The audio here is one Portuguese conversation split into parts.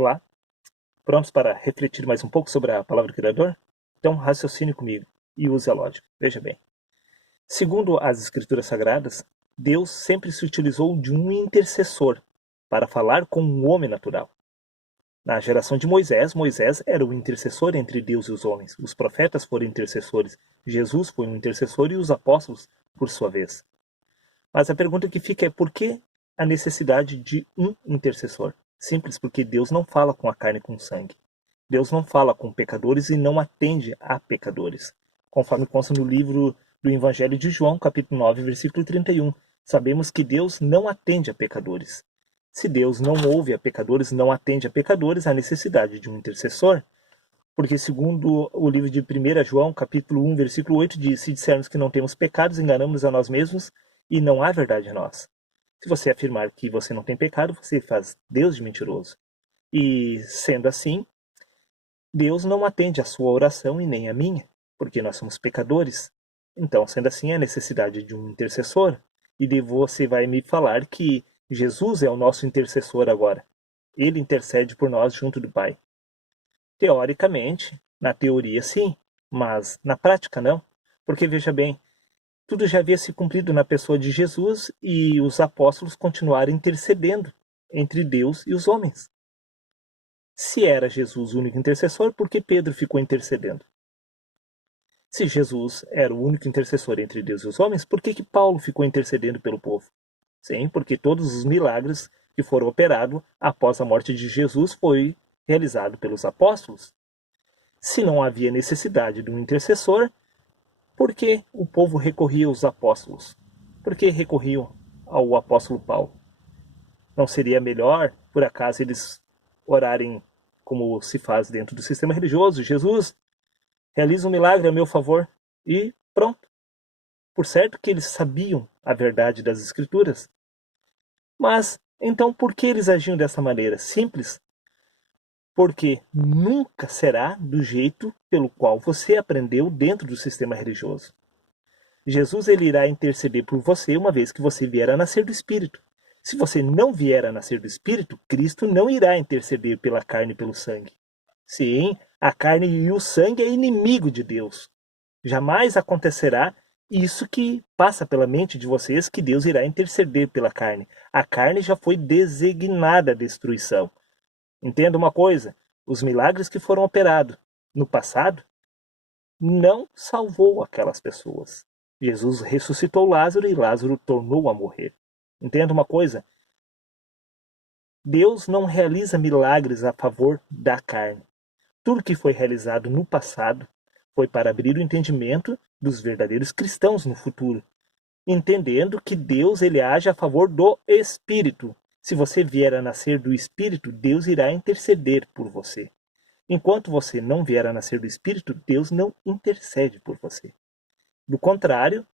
Olá, prontos para refletir mais um pouco sobre a palavra do Criador? Então raciocine comigo e use a lógica. Veja bem. Segundo as Escrituras Sagradas, Deus sempre se utilizou de um intercessor para falar com um homem natural. Na geração de Moisés, Moisés era o intercessor entre Deus e os homens. Os profetas foram intercessores. Jesus foi um intercessor e os apóstolos, por sua vez. Mas a pergunta que fica é por que a necessidade de um intercessor? Simples, porque Deus não fala com a carne e com o sangue. Deus não fala com pecadores e não atende a pecadores. Conforme consta no livro do Evangelho de João, capítulo 9, versículo 31. Sabemos que Deus não atende a pecadores. Se Deus não ouve a pecadores, não atende a pecadores, há necessidade de um intercessor. Porque segundo o livro de 1 João, capítulo 1, versículo 8, diz: se dissermos que não temos pecados, enganamos a nós mesmos e não há verdade em nós. Se você afirmar que você não tem pecado, você faz Deus de mentiroso. E, sendo assim, Deus não atende a sua oração e nem a minha, porque nós somos pecadores. Então, sendo assim, há necessidade de um intercessor. E você vai me falar que Jesus é o nosso intercessor agora. Ele intercede por nós junto do Pai. Teoricamente, na teoria sim, mas na prática não. Porque, veja bem, tudo já havia se cumprido na pessoa de Jesus e os apóstolos continuaram intercedendo entre Deus e os homens. Se era Jesus o único intercessor, por que Pedro ficou intercedendo? Se Jesus era o único intercessor entre Deus e os homens, por que Paulo ficou intercedendo pelo povo? Sim, porque todos os milagres que foram operados após a morte de Jesus foi realizado pelos apóstolos. Se não havia necessidade de um intercessor, por que o povo recorria aos apóstolos? Por que recorriam ao apóstolo Paulo? Não seria melhor, por acaso, eles orarem como se faz dentro do sistema religioso? Jesus, realiza um milagre a meu favor. E pronto. Por certo que eles sabiam a verdade das Escrituras. Mas, então, por que eles agiam dessa maneira? Simples. Porque nunca será do jeito pelo qual você aprendeu dentro do sistema religioso. Jesus ele irá interceder por você uma vez que você vier a nascer do Espírito. Se você não vier a nascer do Espírito, Cristo não irá interceder pela carne e pelo sangue. Sim, a carne e o sangue é inimigo de Deus. Jamais acontecerá isso que passa pela mente de vocês, que Deus irá interceder pela carne. A carne já foi designada à destruição. Entenda uma coisa, os milagres que foram operados no passado não salvou aquelas pessoas. Jesus ressuscitou Lázaro e Lázaro tornou a morrer. Entenda uma coisa, Deus não realiza milagres a favor da carne. Tudo que foi realizado no passado foi para abrir o entendimento dos verdadeiros cristãos no futuro, entendendo que Deus ele age a favor do Espírito. Se você vier a nascer do Espírito, Deus irá interceder por você. Enquanto você não vier a nascer do Espírito, Deus não intercede por você. Do contrário,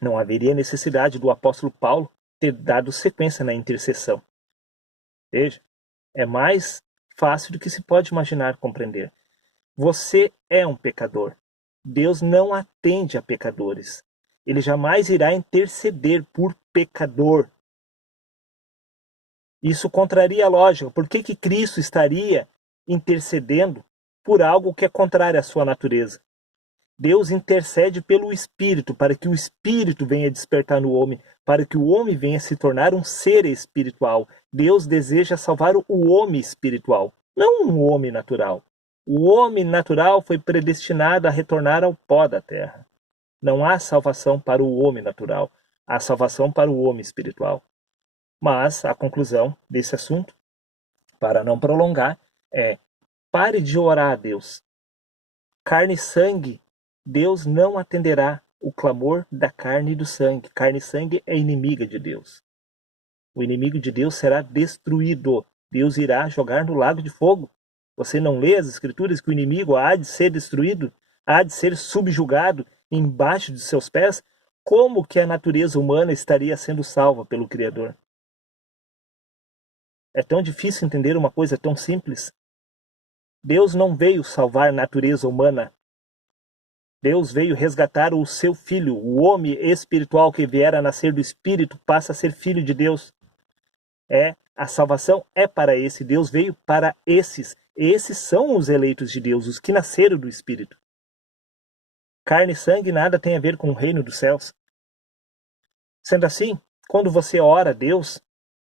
não haveria necessidade do apóstolo Paulo ter dado sequência na intercessão. Veja, é mais fácil do que se pode imaginar compreender. Você é um pecador. Deus não atende a pecadores. Ele jamais irá interceder por pecador. Isso contraria a lógica. Por que Cristo estaria intercedendo por algo que é contrário à sua natureza? Deus intercede pelo Espírito, para que o Espírito venha despertar no homem, para que o homem venha se tornar um ser espiritual. Deus deseja salvar o homem espiritual, não um homem natural. O homem natural foi predestinado a retornar ao pó da terra. Não há salvação para o homem natural, há salvação para o homem espiritual. Mas a conclusão desse assunto, para não prolongar, é: pare de orar a Deus. Carne e sangue, Deus não atenderá o clamor da carne e do sangue. Carne e sangue é inimiga de Deus. O inimigo de Deus será destruído. Deus irá jogar no lago de fogo. Você não lê as Escrituras que o inimigo há de ser destruído? Há de ser subjugado embaixo de seus pés? Como que a natureza humana estaria sendo salva pelo Criador? É tão difícil entender uma coisa tão simples. Deus não veio salvar a natureza humana. Deus veio resgatar o seu filho. O homem espiritual que vier a nascer do Espírito passa a ser filho de Deus. A salvação é para esse. Deus veio para esses. Esses são os eleitos de Deus, os que nasceram do Espírito. Carne e sangue nada tem a ver com o reino dos céus. Sendo assim, quando você ora a Deus,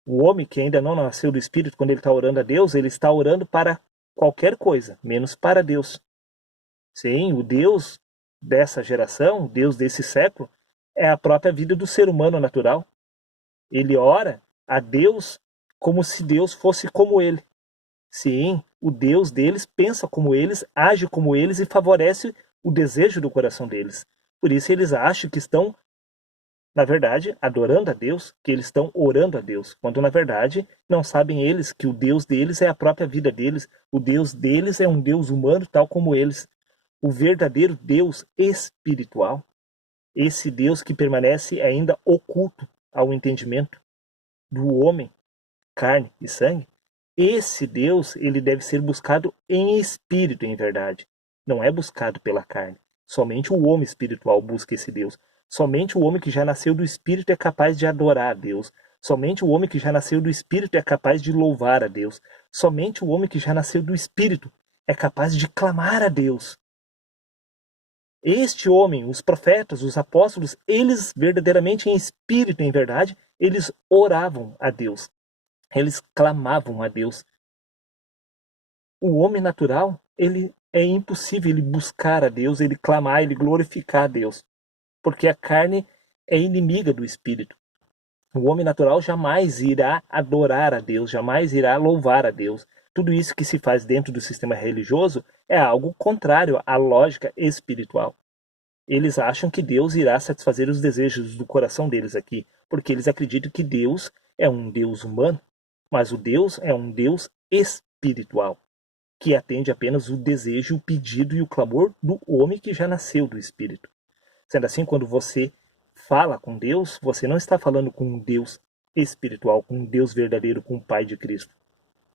o homem que ainda não nasceu do Espírito, quando ele está orando a Deus, ele está orando para qualquer coisa, menos para Deus. Sim, o Deus dessa geração, o Deus desse século, é a própria vida do ser humano natural. Ele ora a Deus como se Deus fosse como ele. Sim, o Deus deles pensa como eles, age como eles e favorece o desejo do coração deles. Por isso eles acham que estão, na verdade, adorando a Deus, que eles estão orando a Deus, quando na verdade não sabem eles que o Deus deles é a própria vida deles, o Deus deles é um Deus humano tal como eles, o verdadeiro Deus espiritual, esse Deus que permanece ainda oculto ao entendimento do homem, carne e sangue. Esse Deus, ele deve ser buscado em espírito, em verdade. Não é buscado pela carne. Somente o homem espiritual busca esse Deus. Somente o homem que já nasceu do Espírito é capaz de adorar a Deus. Somente o homem que já nasceu do Espírito é capaz de louvar a Deus. Somente o homem que já nasceu do Espírito é capaz de clamar a Deus. Este homem, os profetas, os apóstolos, eles verdadeiramente em espírito, em verdade, eles oravam a Deus. Eles clamavam a Deus. O homem natural, ele é impossível ele buscar a Deus, ele clamar, ele glorificar a Deus. Porque a carne é inimiga do espírito. O homem natural jamais irá adorar a Deus, jamais irá louvar a Deus. Tudo isso que se faz dentro do sistema religioso é algo contrário à lógica espiritual. Eles acham que Deus irá satisfazer os desejos do coração deles aqui, porque eles acreditam que Deus é um Deus humano, mas o Deus é um Deus espiritual, que atende apenas o desejo, o pedido e o clamor do homem que já nasceu do Espírito. Sendo assim, quando você fala com Deus, você não está falando com um Deus espiritual, com um Deus verdadeiro, com o Pai de Cristo.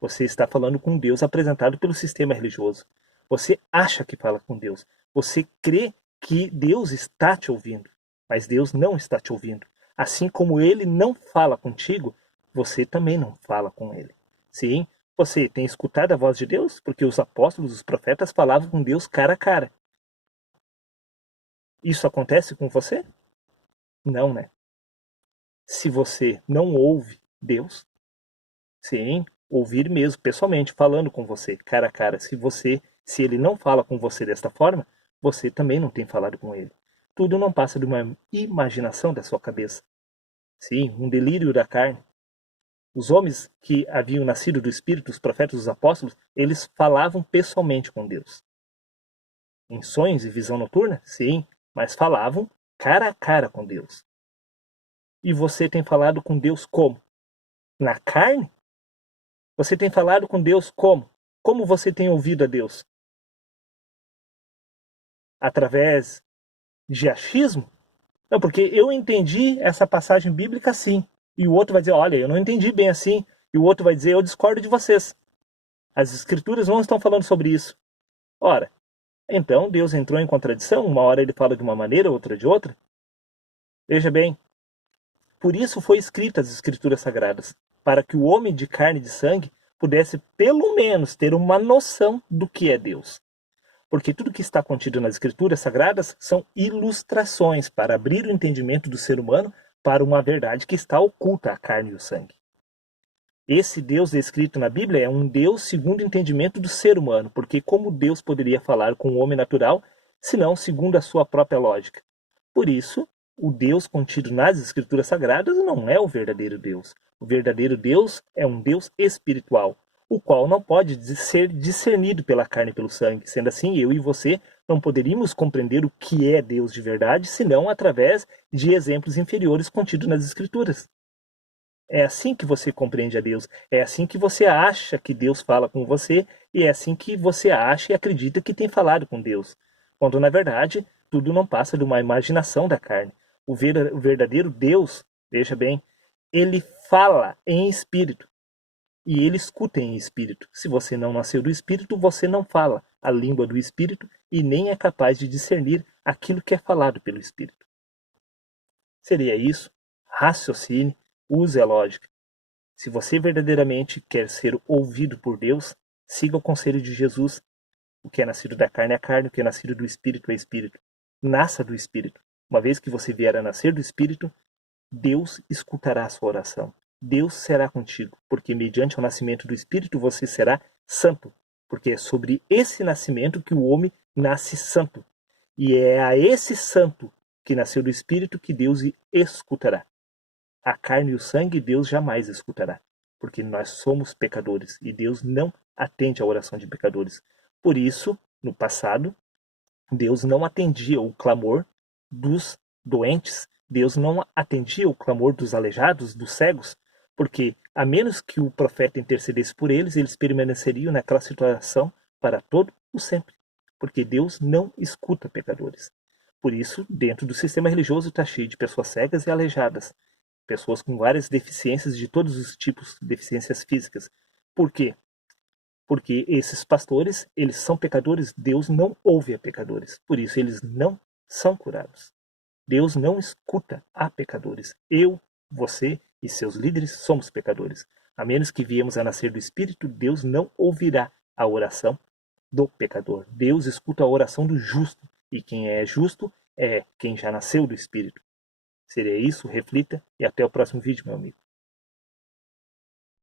Você está falando com um Deus apresentado pelo sistema religioso. Você acha que fala com Deus. Você crê que Deus está te ouvindo, mas Deus não está te ouvindo. Assim como Ele não fala contigo, você também não fala com Ele. Sim, você tem escutado a voz de Deus, porque os apóstolos, os profetas falavam com Deus cara a cara. Isso acontece com você? Não, né? Se você não ouve Deus, sim, ouvir mesmo, pessoalmente, falando com você, cara a cara. Se ele não fala com você desta forma, você também não tem falado com ele. Tudo não passa de uma imaginação da sua cabeça. Sim, um delírio da carne. Os homens que haviam nascido do Espírito, os profetas, os apóstolos, eles falavam pessoalmente com Deus. Em sonhos e visão noturna? Sim, mas falavam cara a cara com Deus. E você tem falado com Deus como? Na carne? Você tem falado com Deus como? Como você tem ouvido a Deus? Através de achismo? Não, porque eu entendi essa passagem bíblica assim. E o outro vai dizer, olha, eu não entendi bem assim. E o outro vai dizer, eu discordo de vocês. As escrituras não estão falando sobre isso. Ora, então Deus entrou em contradição. Uma hora ele fala de uma maneira, outra de outra. Veja bem, por isso foi escrita as escrituras sagradas, para que o homem de carne e de sangue pudesse pelo menos ter uma noção do que é Deus. Porque tudo que está contido nas escrituras sagradas são ilustrações para abrir o entendimento do ser humano para uma verdade que está oculta à carne e ao sangue. Esse Deus descrito na Bíblia é um Deus segundo o entendimento do ser humano, porque como Deus poderia falar com o homem natural, senão segundo a sua própria lógica? Por isso, o Deus contido nas escrituras sagradas não é o verdadeiro Deus. O verdadeiro Deus é um Deus espiritual, o qual não pode ser discernido pela carne e pelo sangue. Sendo assim, eu e você não poderíamos compreender o que é Deus de verdade, senão através de exemplos inferiores contidos nas Escrituras. É assim que você compreende a Deus, é assim que você acha que Deus fala com você, e é assim que você acha e acredita que tem falado com Deus. Quando, na verdade, tudo não passa de uma imaginação da carne. O verdadeiro Deus, veja bem, ele fala em espírito. E ele escuta em espírito. Se você não nasceu do espírito, você não fala a língua do espírito e nem é capaz de discernir aquilo que é falado pelo espírito. Seria isso? Raciocine, use a lógica. Se você verdadeiramente quer ser ouvido por Deus, siga o conselho de Jesus. O que é nascido da carne é carne, o que é nascido do Espírito é Espírito. Nasça do Espírito. Uma vez que você vier a nascer do Espírito, Deus escutará a sua oração. Deus será contigo, porque mediante o nascimento do Espírito você será santo, porque é sobre esse nascimento que o homem nasce santo. E é a esse santo que nasceu do Espírito que Deus escutará. A carne e o sangue Deus jamais escutará, porque nós somos pecadores e Deus não atende à oração de pecadores. Por isso, no passado, Deus não atendia o clamor dos doentes, Deus não atendia o clamor dos aleijados, dos cegos, porque a menos que o profeta intercedesse por eles, eles permaneceriam naquela situação para todo o sempre, porque Deus não escuta pecadores. Por isso, dentro do sistema religioso está cheio de pessoas cegas e aleijadas, pessoas com várias deficiências de todos os tipos, deficiências físicas. Por quê? Porque esses pastores, eles são pecadores, Deus não ouve a pecadores, por isso eles não são curados. Deus não escuta a pecadores. Eu, você e seus líderes somos pecadores. A menos que viemos a nascer do Espírito, Deus não ouvirá a oração do pecador. Deus escuta a oração do justo, e quem é justo é quem já nasceu do Espírito. Seria isso, reflita e até o próximo vídeo, meu amigo.